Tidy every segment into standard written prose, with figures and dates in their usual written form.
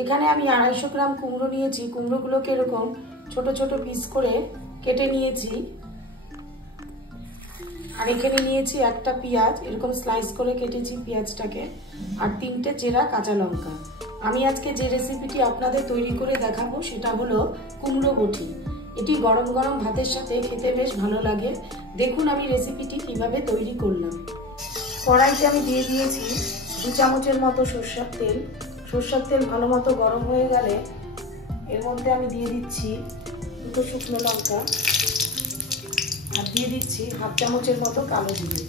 এখানে আমি 250 গ্রাম কুমড়ো নিয়েছি। কুমড়োগুলোকে এরকম ছোট ছোট পিস করে কেটে নিয়েছি। আর এখানে নিয়েছি একটা পেঁয়াজ, এরকম স্লাইস করে কেটেছি পেঁয়াজটাকে, আর 3টে চেরা কাঁচা লঙ্কা। আমি আজকে যে রেসিপিটি আপনাদের তৈরি করে দেখাবো সেটা হলো কুমড়ো বটি। এটি গরম গরম ভাতের সাথে খেতে বেশ ভালো লাগে। দেখুন আমি রেসিপিটি কিভাবে তৈরি করলাম। কড়াইতে আমি দিয়ে দিয়েছি 2 চামচের মতো সরষের তেল। সরষের তেল ভালো মতো গরম হয়ে গেলে এর মধ্যে আমি দিয়ে দিচ্ছি 2 শুকনো লঙ্কা, আর দিয়ে দিচ্ছি 1/2 চামচের মতো কালো জিরে।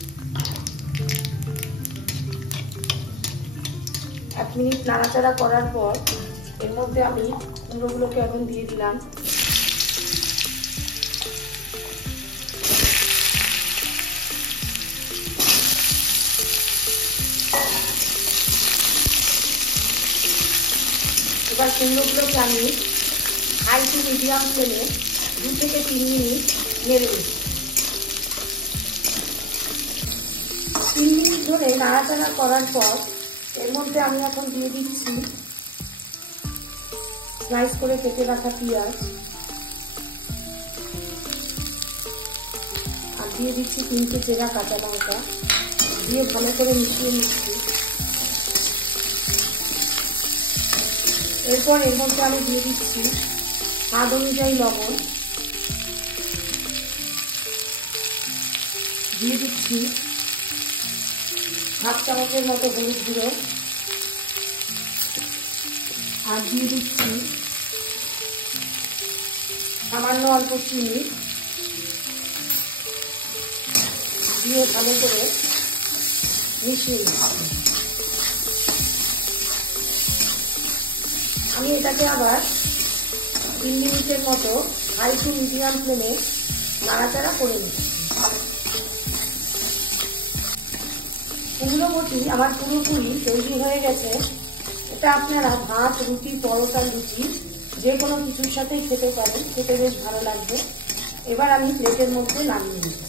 1 মিনিট নাড়াচাড়া করার পর এর মধ্যে আমি কুমড়োগুলোকে এখন দিয়ে দিলাম। এবার কুমড়োগুলোকে আমি হাই টু মিডিয়াম ফ্লেমে 2 থেকে 3 মিনিট নেড়ে দিচ্ছি। 3 মিনিট ধরে নাড়াচাড়া করার পর এর মধ্যে আমি এখন দিয়ে দিচ্ছি স্লাইস করে কেটে রাখা পেঁয়াজ, আর দিয়ে দিচ্ছি 3টে চেরা কাঁচা লঙ্কা, দিয়ে ভালো করে মিশিয়ে নিচ্ছি। এরপর এর মধ্যে আমি দিয়ে দিচ্ছি স্বাদ অনুযায়ী লবণ, দিয়ে দিচ্ছি 1/2 চামচের মতো হলুদ গুঁড়ো, আর দিয়ে দিচ্ছি সামান্য অল্প চিনি, দিয়ে ভালো করে মিশিয়ে নিচ্ছি। আমি এটাকে আবার 3 মিনিটের মতো হাই টু মিডিয়াম ফ্লেমে নাড়াচাড়া করে নিচ্ছি। কুমড়ো বটি আমার পুরোপুরি তৈরি হয়ে গেছে। এটা আপনারা ভাত, রুটি, পরোটা, লুচি যে কোনো কিছুর সাথেই খেতে পারেন, খেতে বেশ ভালো লাগবে। এবার আমি প্লেটের মধ্যে নামিয়ে নিচ্ছি।